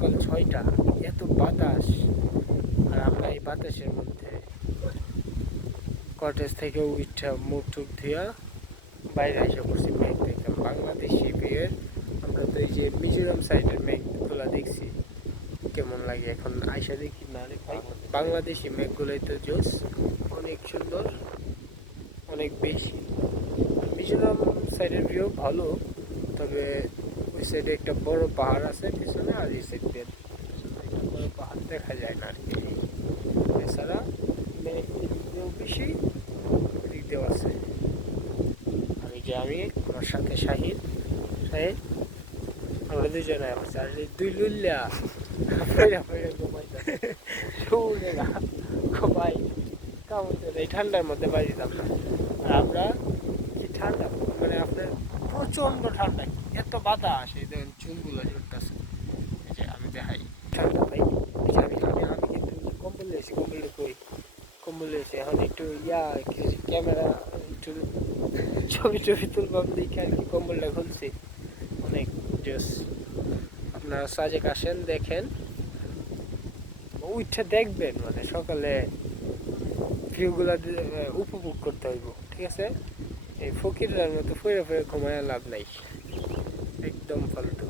সকাল 6টা, এত বাতাস। আর আমরা এই বাতাসের মধ্যে কটেজ থেকে উঠা মুখ টুক ধুয়া বাইরে এসে পড়ছি মেঘ দেখলাম, বাংলাদেশি মেঘের। আমরা তো এই যে মিজোরাম সাইডের মেঘগুলা দেখছি, কেমন লাগে এখন আইসা দেখি না রে ভাই, বাংলাদেশি মেঘগুলোই তো জোস, অনেক সুন্দর, অনেক বেশি। মিজোরাম সাইডের ভিউ ভালো, তবে ওই সাইডে একটা বড় পাহাড় আছে পিছনে, আর এই সাইড দিয়ে একটা বড় পাহাড় দেখা যায় না আর কি। এছাড়া মেঘ এদিক দিয়েও বেশি, এদিক দিয়েও আছে। আর এই যে আমি, আমার সাথে শাহিদ, শাহিদ, আমরা দুজনে আছে। আর এই দুই লুল্লা ফেরা ফেরা ঘুমাইতেছে, শুনে না ভাই, কেমন এই ঠান্ডার মধ্যে বাড়ি দিতাম না। আর আমরা কি ঠান্ডা, মানে আপনার প্রচন্ড ঠান্ডা, এত বাতাস, এই দেখেন চুলগুলো জুটতেছে। এই যে আমি দেখাই ঠান্ডা ভাই, এই যে আমি আমি আমি কিন্তু কম্বল নিয়েছি, কম্বল কই, কম্বল নিয়েছি। এখন একটু ক্যামেরা একটু ছবি টবি তুলবাম দেখে আর কি কম্বলটা খুলছি, অনেক জোস। আপনারা সাজেক আসেন, দেখেন, উঠে দেখবেন, মানে সকালে ভিউগুলা উপভোগ করতে হইব, ঠিক আছে? এই ফকিররার মতো ফুয়ে ফুয়ে ঘুমায় লাভ নাই, একদম ফালতু।